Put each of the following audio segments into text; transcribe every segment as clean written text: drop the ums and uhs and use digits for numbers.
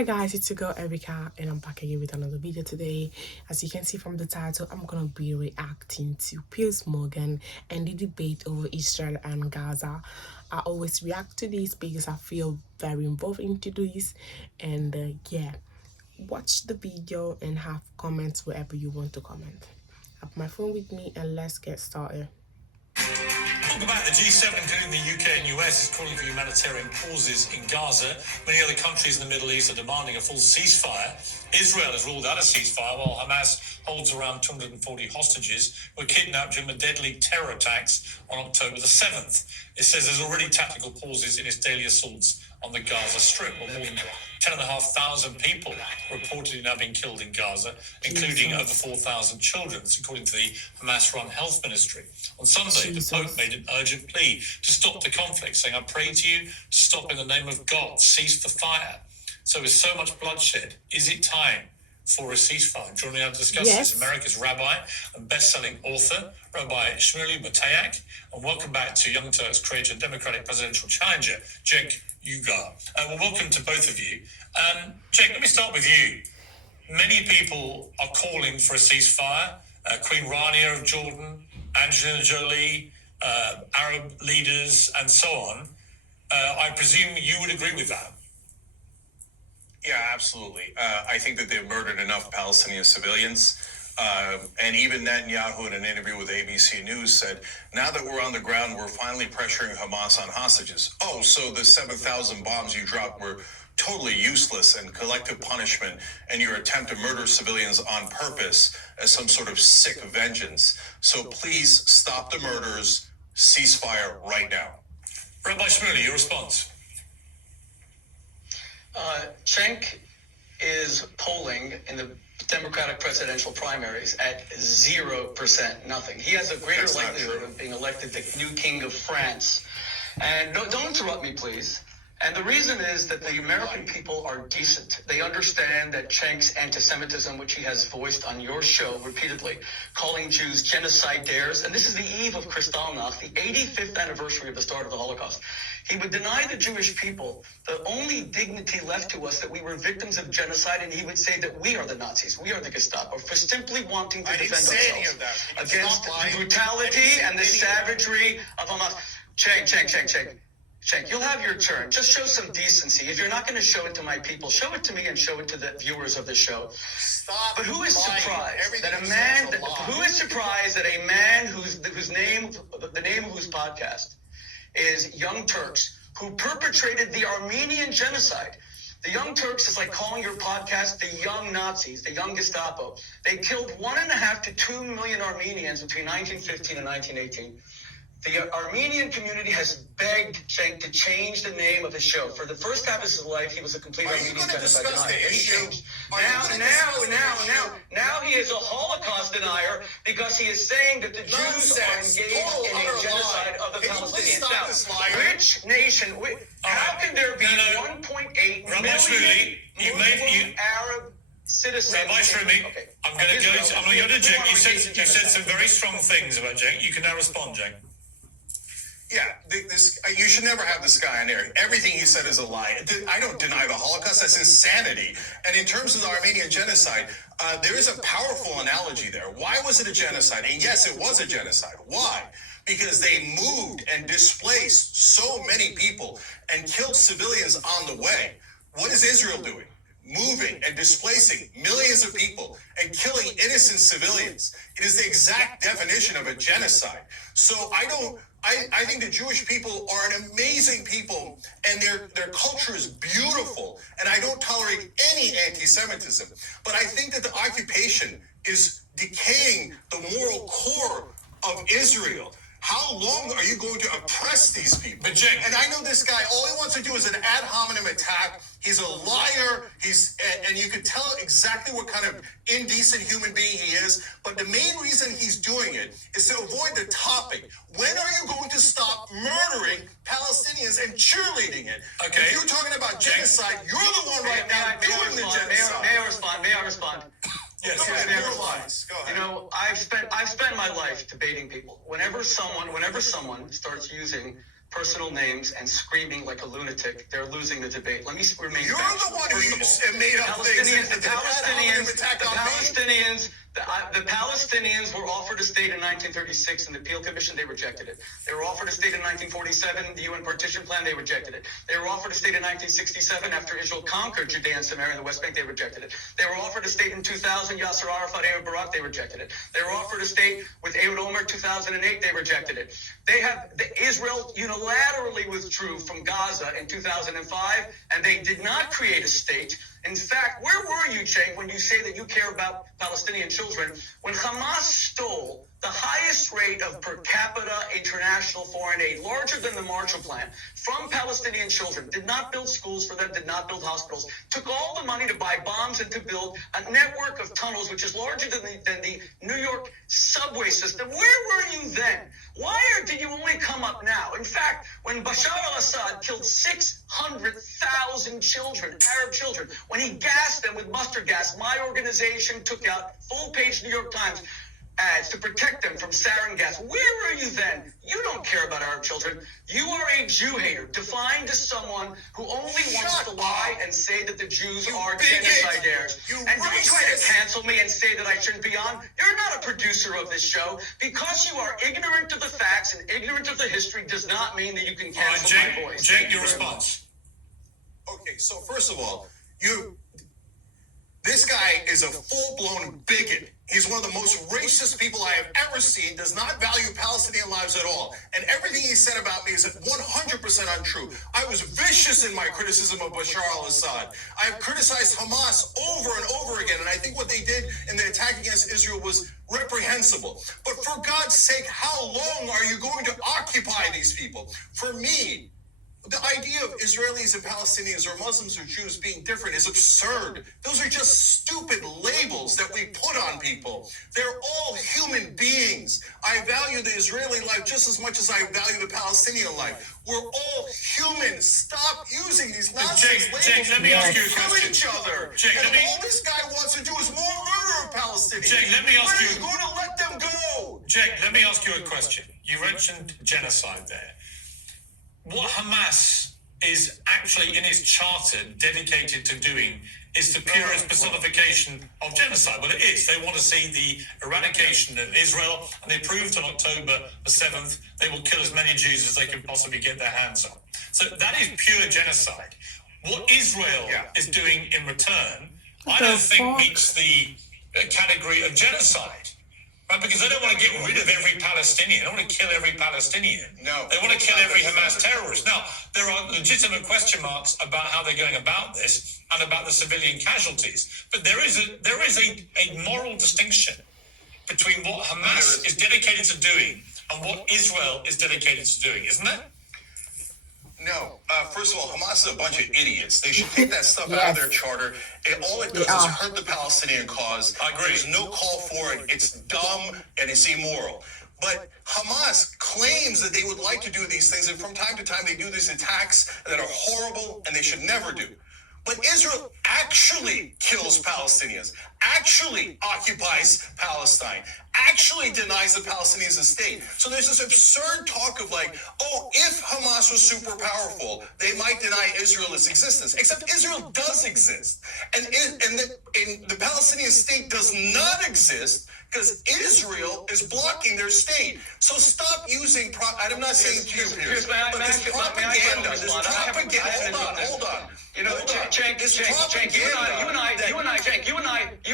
Hi guys, it's your girl Erica and I'm back again with another video today. As you can see from the title, I'm gonna be reacting to Piers and the debate over Israel and Gaza. I always react to this because I feel very involved into this, and yeah, watch the video and have comments wherever you want to comment. I have my phone with me and let's get started. Talk about the G7, including the UK and US, is calling for humanitarian pauses in Gaza. Many other countries in the Middle East are demanding a full ceasefire. Israel has ruled out a ceasefire, while Hamas holds around 240 hostages who were kidnapped during the deadly terror attacks on October the 7th. It says there's already tactical pauses in its daily assaults on the Gaza Strip. Well, more than 10,500 people reportedly now being killed in Gaza, including over 4,000 children, according to the Hamas-run health ministry. On Sunday, the Pope made an urgent plea to stop the conflict, saying, "I pray to you to stop in the name of God, cease the fire." So with so much bloodshed, is it time for a ceasefire? Joining me now to discuss this, America's Rabbi and best-selling author, Rabbi Shmuley, and welcome back to Young Turks creator and Democratic presidential challenger, Cenk Uygur. Well, welcome to both of you. Cenk, let me start with you. Many people are calling for a ceasefire. Queen Rania of Jordan, Angelina Jolie, Arab leaders, and so on. I presume you would agree with that. Yeah, absolutely. I think that they've murdered enough Palestinian civilians. And even Netanyahu, in an interview with ABC News, said, now that we're on the ground, we're finally pressuring Hamas on hostages. Oh, so the 7,000 bombs you dropped were totally useless and collective punishment, and your attempt to murder civilians on purpose as some sort of sick vengeance. So please stop the murders, ceasefire right now. Rabbi Shmuley, your response? Cenk is polling in the Democratic presidential primaries at 0%, nothing. He has a greater likelihood of being elected the new king of France. And don't interrupt me, please. And the reason is that the American people are decent. They understand that Cenk's anti-Semitism, which he has voiced on your show repeatedly, calling Jews genocidaires, and this is the eve of Kristallnacht, the 85th anniversary of the start of the Holocaust. He would deny the Jewish people the only dignity left to us, that we were victims of genocide, and he would say that we are the Nazis, we are the Gestapo, for simply wanting to defend ourselves against the brutality and the savagery of Hamas. Cenk, you'll have your turn. Just show some decency. If you're not going to show it to my people, show it to me and show it to the viewers of the show. Stop. But who is surprised that a man? Who is surprised that a man whose name, the name of whose podcast is Young Turks, who perpetrated the Armenian genocide? The Young Turks is like calling your podcast the Young Nazis, the Young Gestapo. They killed 1.5 to 2 million Armenians between 1915 and 1918. The Armenian community has begged Cenk to change the name of his show. For the first half of his life, he was a complete Armenian genocide denier. Now he is a Holocaust denier because he is saying that the Jews are engaged in a genocide of the Palestinians. Now, which nation? How can there be 1.8 million Arab citizens? Rabbi Shmuley, I'm going to go to Cenk. You said some very strong things about Cenk. You can now respond, Cenk. Yeah, you should never have this guy on air. Everything he said is a lie. I don't deny the Holocaust. That's insanity. And in terms of the Armenian genocide, there is a powerful analogy there. Why was it a genocide? And yes, it was a genocide. Why? Because they moved and displaced so many people and killed civilians on the way. What is Israel doing? Moving and displacing millions of people and killing innocent civilians. It is the exact definition of a genocide. So I think the Jewish people are an amazing people, and their culture is beautiful, and I don't tolerate any anti-Semitism. But I think that the occupation is decaying the moral core of Israel. How long are you going to oppress these people? But Cenk, and I know this guy, all he wants to do is an ad hominem attack. He's a liar. And you can tell exactly what kind of indecent human being he is. But the main reason he's doing it is to avoid the topic. When are you going to stop murdering Palestinians and cheerleading it? Okay. If you're talking about genocide, you're the one right now doing the genocide. May I respond? Yes, Go ahead. Go ahead. I've spent my life debating people. Whenever someone starts using personal names and screaming like a lunatic. They're losing the debate. Let me remain You're factual. the one First who of all, made up things. The Palestinians were offered a state in 1936 in the Peel Commission. They rejected it. They were offered a state in 1947, the UN Partition Plan. They rejected it. They were offered a state in 1967 after Israel conquered Judea and Samaria and the West Bank. They rejected it. They were offered a state in 2000, Yasser Arafat, Ehud Barak. They rejected it. They were offered a state with Ehud Olmert 2008. They rejected it. Israel unilaterally withdrew from Gaza in 2005, and they did not create a state. In fact, where were you, Jake, when you say that you care about Palestinian children? When Hamas stole the highest rate of per capita international foreign aid, larger than the Marshall Plan, from Palestinian children, did not build schools for them, did not build hospitals, took all the money to buy bombs and to build a network of tunnels, which is larger than the New York subway system. Where were you then? Why did you only come up now? In fact, when Bashar al-Assad killed 600,000 children, Arab children, when he gassed them with mustard gas, my organization took out full-page New York Times ads to protect them from sarin gas. Where were you then? You don't care about Arab children. You are a Jew hater, defined as someone who only wants to lie and say that the Jews are genocidaires. And don't try to cancel me and say that I shouldn't be on. You're not a producer of this show. Because you are ignorant of the facts and ignorant of the history does not mean that you can cancel my voice. Jake, your response. Okay, so first of all, this guy is a full-blown bigot. He's one of the most racist people I have ever seen, does not value Palestinian lives at all. And everything he said about me is 100% untrue. I was vicious in my criticism of Bashar al-Assad. I have criticized Hamas over and over again, and I think what they did in the attack against Israel was reprehensible. But for God's sake, how long are you going to occupy these people? For me, the idea of Israelis and Palestinians or Muslims or Jews being different is absurd. Those are just stupid labels that we put on people. They're all human beings. I value the Israeli life just as much as I value the Palestinian life. We're all human. Stop using these nonsense labels. Jake, let me ask you a kill question. each other. Jake, and all this guy wants to do is more murder of Palestinians. Jake, let me ask you. When are you going to let them go? Jake, let me ask you a question. You mentioned genocide there. What Hamas is actually in its charter dedicated to doing is the purest personification of genocide. Well, it is. They want to see the eradication of Israel, and they proved on October the 7th they will kill as many Jews as they can possibly get their hands on. So that is pure genocide. What Israel is doing in return, I don't think meets the category of genocide. Right, because they don't want to get rid of every Palestinian. They don't want to kill every Palestinian. No. They want to kill every Hamas terrorist. Now, there are legitimate question marks about how they're going about this and about the civilian casualties. But there is a moral distinction between what Hamas is dedicated to doing and what Israel is dedicated to doing, isn't there? No. First of all, Hamas is a bunch of idiots. They should take that stuff out of their charter. All it does is hurt the Palestinian cause. I agree. There's no call for it. It's dumb and it's immoral. But Hamas claims that they would like to do these things, and from time to time they do these attacks that are horrible and they should never do. But Israel actually kills Palestinians, actually occupies Palestine, actually denies the Palestinians a state. So there's this absurd talk of like, oh, if Hamas was super powerful, they might deny Israel its existence. Except Israel does exist. And the Palestinian state does not exist because Israel is blocking their state. So stop using, I'm not saying Piers, but this propaganda, hold on. You know, Cenk, you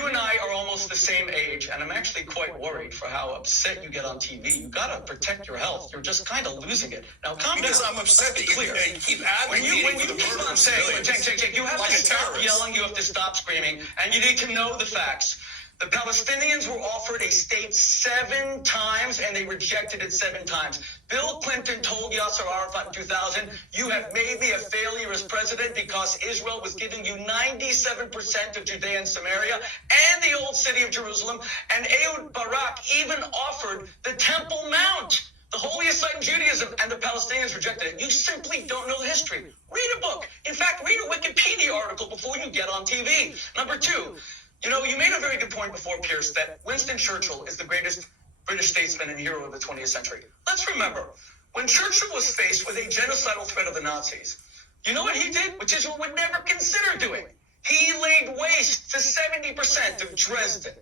and I are almost the same age, and I'm actually quite worried for how upset you get on TV. You gotta protect your health. You're just kind of losing it. Now, calm down. Because I'm upset that you keep advocating when you keep on saying, Cenk, you have to stop yelling, you have to stop screaming, and you need to know the facts. The Palestinians were offered a state 7 times, and they rejected it 7 times. Bill Clinton told Yasser Arafat in 2000, you have made me a failure as president because Israel was giving you 97% of Judea and Samaria and the old city of Jerusalem, and Ehud Barak even offered the Temple Mount, the holiest site in Judaism, and the Palestinians rejected it. You simply don't know the history. Read a book. In fact, read a Wikipedia article before you get on TV. Number 2, you know, you made a very good point before, Piers, that Winston Churchill is the greatest British statesman and hero of the 20th century. Let's remember, When Churchill was faced with a genocidal threat of the Nazis, you know what he did, which Israel would never consider doing? He laid waste to 70% of Dresden,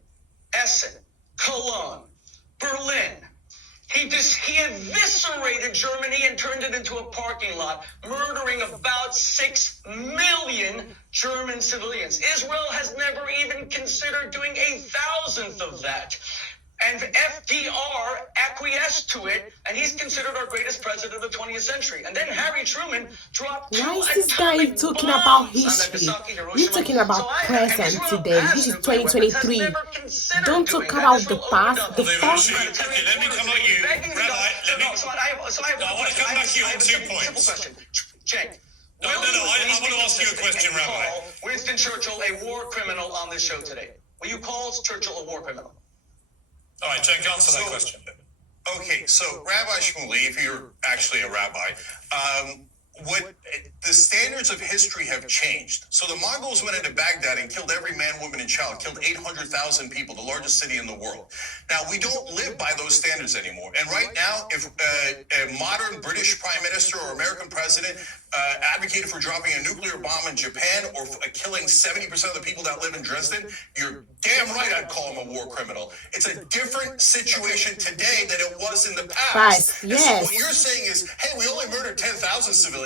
Essen, Cologne, Berlin. He eviscerated Germany and turned it into a parking lot, murdering about 6 million German civilians. Israel has never even considered doing 1,000th of that. And FDR acquiesced to it, and he's considered our greatest president of the 20th century. And then Harry Truman dropped Why is this guy talking about history? We're talking about present today. This is 2023. Don't talk about the past. The past. Okay, let me come at you, Rabbi. I want to come back to you on 2 points. Simple question. Cenk. No, I want to ask you a question, Rabbi. Call Winston Churchill a war criminal on this show today. Will you call Churchill a war criminal? All right, Cenk, answer that question. Okay, so Rabbi Shmuley, if you're actually a rabbi, what the standards of history have changed. So the Mongols went into Baghdad and killed every man, woman, and child, killed 800,000 people, the largest city in the world. Now, we don't live by those standards anymore. And right now, if a modern British prime minister or American president advocated for dropping a nuclear bomb in Japan or killing 70% of the people that live in Dresden, you're damn right I'd call him a war criminal. It's a different situation today than it was in the past. Right, yes. So what you're saying is, hey, we only murdered 10,000 civilians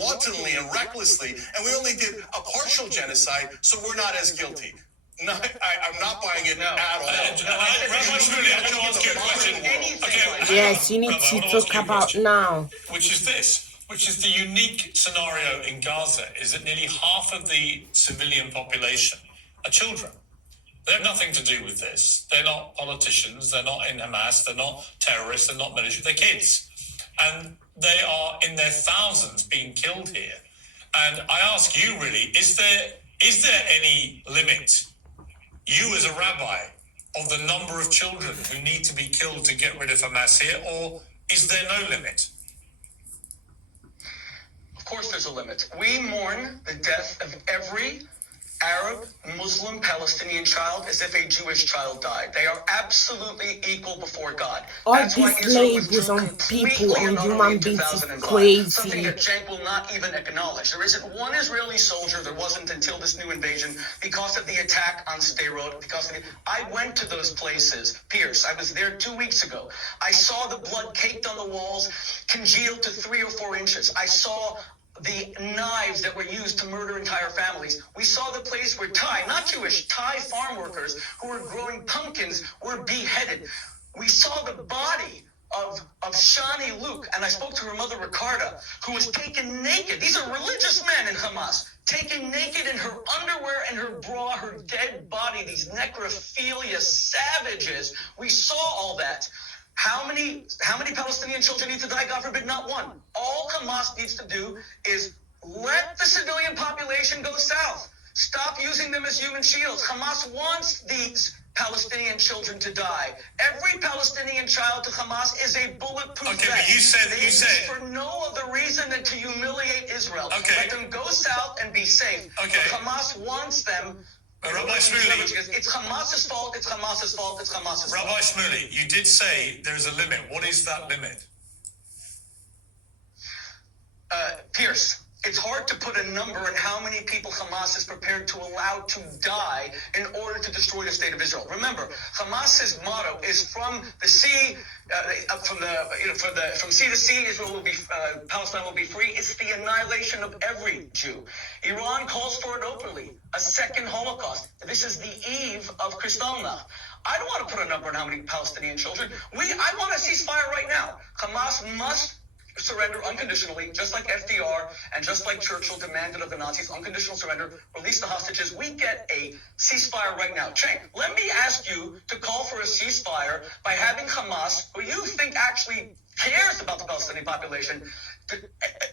wantonly and recklessly, and we only did a partial genocide, so we're not as guilty. No, I'm not buying it at all. Rabbi Shmuley, I want to ask you a question. Okay, Yes, you need to talk about now. Which is this. Which is the unique scenario in Gaza, is that nearly half of the civilian population are children. They have nothing to do with this. They're not politicians. They're not in Hamas. They're not terrorists. They're not military. They're kids. And they are in their thousands being killed here. And I ask you really, is there any limit, you as a rabbi, of the number of children who need to be killed to get rid of Hamas here? Or is there no limit? Of course there's a limit. We mourn the death of every Arab, Muslim, Palestinian child as if a Jewish child died. They are absolutely equal before God. All That's why these Israel labels withdrew on completely people, on and utterly human in beings, 2005. crazy. Something that Cenk will not even acknowledge. There isn't one Israeli soldier, there wasn't until this new invasion, because of the attack on Sderot, I went to those places. Piers, I was there 2 weeks ago. I saw the blood caked on the walls, congealed to 3 or 4 inches. I saw the knives that were used to murder entire families. We saw the place where Thai, not Jewish, Thai farm workers who were growing pumpkins were beheaded. We saw the body of Shani Luke, and I spoke to her mother, Ricarda, who was taken naked. These are religious men in Hamas, taken naked in her underwear and her bra, her dead body, these necrophilia savages. We saw all that. How many Palestinian children need to die? God forbid, not one. All Hamas needs to do is let the civilian population go south. Stop using them as human shields. Hamas wants these Palestinian children to die. Every Palestinian child to Hamas is a bulletproof vest. But you said for no other reason than to humiliate Israel. Okay. Let them go south and be safe. Okay. But Hamas wants them. Rabbi Shmuley, it's Hamas's fault. It's Hamas's fault. It's Hamas's fault. Rabbi Shmuley, you did say there is a limit. What is that limit? Piers, it's hard to put a number on how many people Hamas is prepared to allow to die in order to destroy the state of Israel. Remember, Hamas's motto is from the sea, from sea to sea, Israel will be, Palestine will be free. It's the annihilation of every Jew. Iran calls for it openly, a second Holocaust. This is the eve of Kristallnacht. I don't want to put a number on how many Palestinian children. I want a ceasefire right now. Hamas must surrender unconditionally, just like FDR and just like Churchill demanded of the Nazis, unconditional surrender, release the hostages. We get a ceasefire right now. Cenk, let me ask you to call for a ceasefire by having Hamas, who you think actually cares about the Palestinian population, to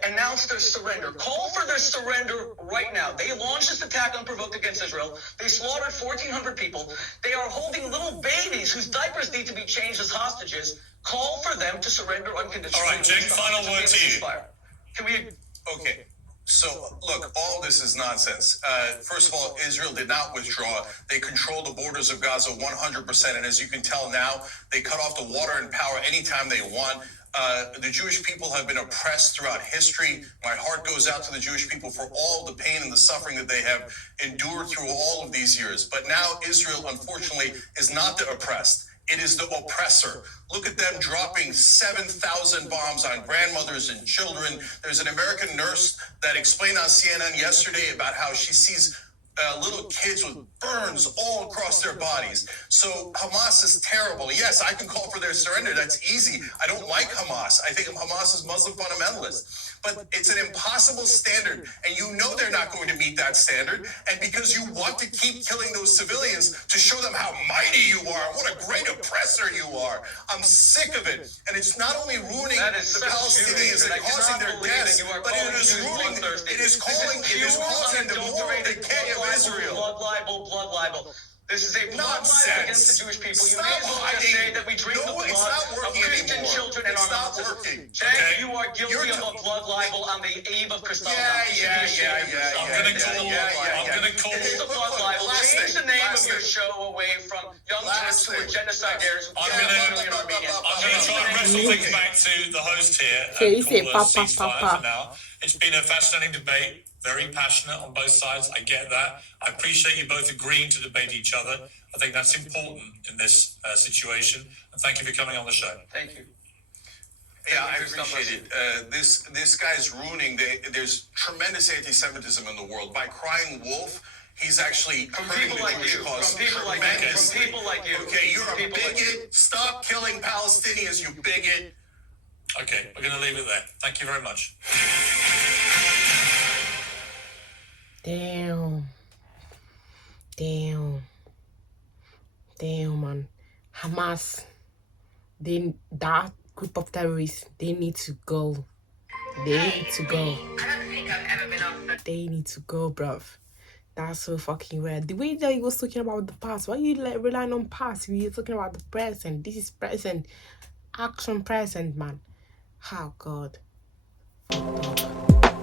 announce their surrender. Call for their surrender right now. They launched this attack unprovoked against Israel. They slaughtered 1,400 people. They are holding little babies whose diapers need to be changed as hostages. Call for them to surrender unconditionally. All right, Cenk, final word to you. Can we? Okay. So, look, all this is nonsense. First of all, Israel did not withdraw. They control the borders of Gaza 100%. And as you can tell now, they cut off the water and power anytime they want. The Jewish people have been oppressed throughout history. My heart goes out to the Jewish people for all the pain and the suffering that they have endured through all of these years. But now Israel, unfortunately, is not the oppressed. It is the oppressor. Look at them dropping 7,000 bombs on grandmothers and children. There's an American nurse that explained on CNN yesterday about how she sees little kids with burns all across their bodies. So Hamas is terrible. Yes, I can call for their surrender. That's easy. I don't like Hamas. I think Hamas is Muslim fundamentalist. But it's an impossible standard, and you know they're not going to meet that standard. And because you want to keep killing those civilians to show them how mighty you are, what a great oppressor you are, I'm sick of it. And it's not only ruining the Palestinians and causing their deaths, but it is ruining, it is causing the moral decay of Israel. Blood libel. This is a blood libel against the Jewish people. You Stop may as well just say that we drink the blood of Christian children in our mouths. Okay, you are guilty of a blood libel on the eve of Kristallnacht. I'm gonna call. This is a blood libel. Change the name of your show away from young Turks who are genocidaires. I'm gonna try and wrestle things back to the host here. Okay, you And say call papa, ceasefire papa. for now. It's been a fascinating debate. Very passionate on both sides. I get that. I appreciate you both agreeing to debate each other. I think that's important in this situation. And thank you for coming on the show. Thank you. Yeah, I appreciate it. This guy's ruining. There's tremendous anti-Semitism in the world. By crying wolf, he's actually hurting the Jewish cause tremendously. From people like you. Okay, you're a bigot. Stop killing Palestinians, you bigot. Okay, we're going to leave it there. Thank you very much. Damn, man. Hamas, that group of terrorists, they need to go. They need to go. I don't think I've ever been on. They need to go, bruv. That's so fucking weird. The way that he was talking about the past, why you relying on past? You're talking about the present. This is present. Action present, man. Oh, God. Fucked up.